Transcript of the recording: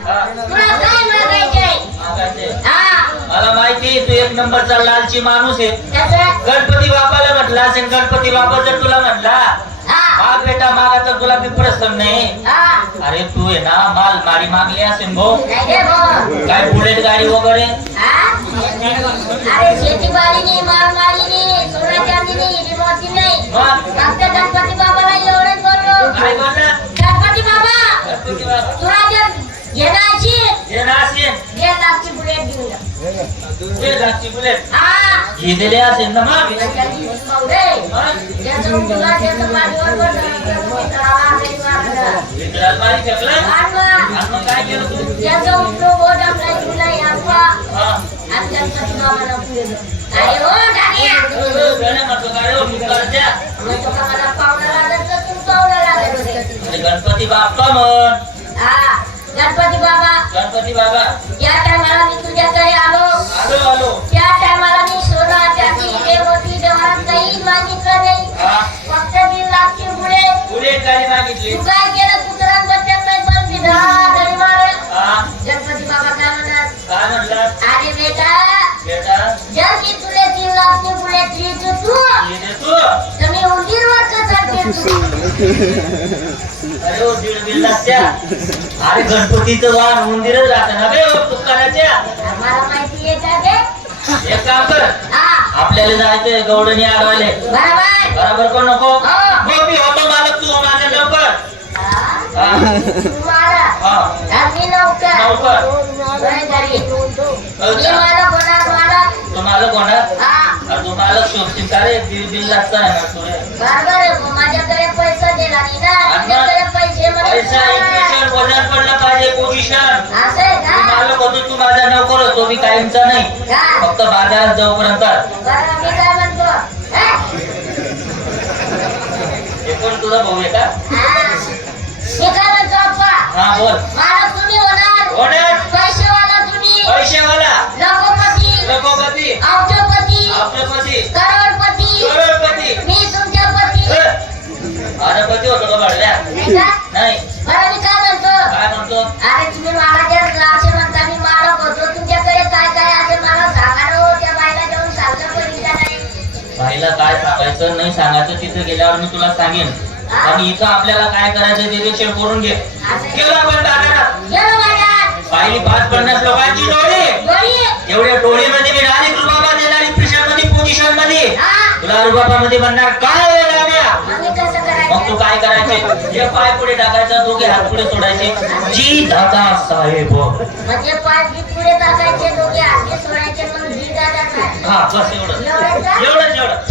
तुला काय मागायचंय मागायचे. मला माहिती तू एक नंबरचा लालची माणूस आहे. गणपती बापाला म्हटला असेल गणपती बाबा जर तुला म्हटला हा. बेटा मागा तर तुला मी प्रसन्न नाही हा. अरे तू आहे ना माल मारी मागली असेल भाऊ. काय बुलेट गाडी वगैरे? हा? अरे शेतीवाडीने मालमाडीने सोना चांदीने हिरी मोती नाही पाठीवर पडलं. तळाला आलेली वाकडं. मित्राला मारी फेकलं आणि मग आणि मग काय केलं तू त्याचं उपयोग होत आपला तुला यापा हा. आणि गणपती बाबाला पुढे अरे हो दानिया गणे म्हटलं काय हो, मित्राच्या. मग तो का मला पाहुणा लागत तर तू पाहुणा लागत होते अरे गणपती बाप्पा म्हण हा गणपती बाबा गणपती बाबा. या टायमाला मी तुझ्याकडे आलो. आलो आलो. त्या टायमाला मी सोना चांदी देवती देवात काही मागितलं नाही. फक्त दीड लाखची मुळे बुलेट गाडी मागितली. तू काय केलं कुत्र्यान बच्चन नाही पण विधा घरी मारल. गणपती बाबा काय म्हणतात? काय म्हटलं अरे बेटा बेटा. जर मी तुला दीड लाखची बुलेट दिली तू ये दे तू तर मी उंदीरवर कसा देतो अरे ओ दीड दीड लाखच्या अरे गणपतीचं वाहन मंदिरच राहतं ना बे आम्हाला माहिती आहे एक काम कर. हा. आपल्याला जायचंय गौडणी आडवाले. बरोबर. बरोबर कोण नको? हो. मग मी होतो मालक तू हो माझ्या लवकर. हा? हा. तू मालक शोधशील का रे दीड दीड लाखचा आहे ना तुझे बरोबर आहे मग माझ्याकडे पैसा दिला नाही ना? आणि मग? तुझ्याकडे पैसे पैसा इम्प्रेशन वजन पडलं पाहिजे पोझिशन असं आहे तू का मालक होतो तू माझा नोकर होतो मी कायमचा नाही. का? फक्त बाजारात जाऊपर्यंत बरं मी काय म्हणतो? हा? हे पण तुझा भाऊ आहे का? हा. मी काय म्हणतो अप्पा? हा बोल. मला अरे पती होतो का भाडल्या नाही. का नाही. बरं मी काय म्हणतो? काय म्हणतो? अरे तुम्ही मला जर असे म्हणता मी मारक होतो. तुमच्याकडे काय काय असे मला सांगा ना हो, त्या बायला जाऊन सांगता पण का नाही? बाईला काय सांगायचं नाही सांगायचं तिथे गेल्यावर मी तुला सांगेन. आणि इथं आपल्याला काय करायचं ते देखील करून घे. केलं गेलो बाजार पाहिली पाच पन्नास लोकांची टोळी एवढ्या टोळीमध्ये मी राणी रुबाबा देणार इम्प्रेशनमध्ये पोझिशनमध्ये तुला रुबाबामध्ये म्हणणार काय? तू काय करायचे? हे पाय पुढे टाकायचा दोघे हात पुढे सोडायचे. जी दादा साहेब. म्हणजे बी पुढे टाकायचे दोघे आगे सोडायचे मग जी दादा काय हा बस एवढं. एवढं दे.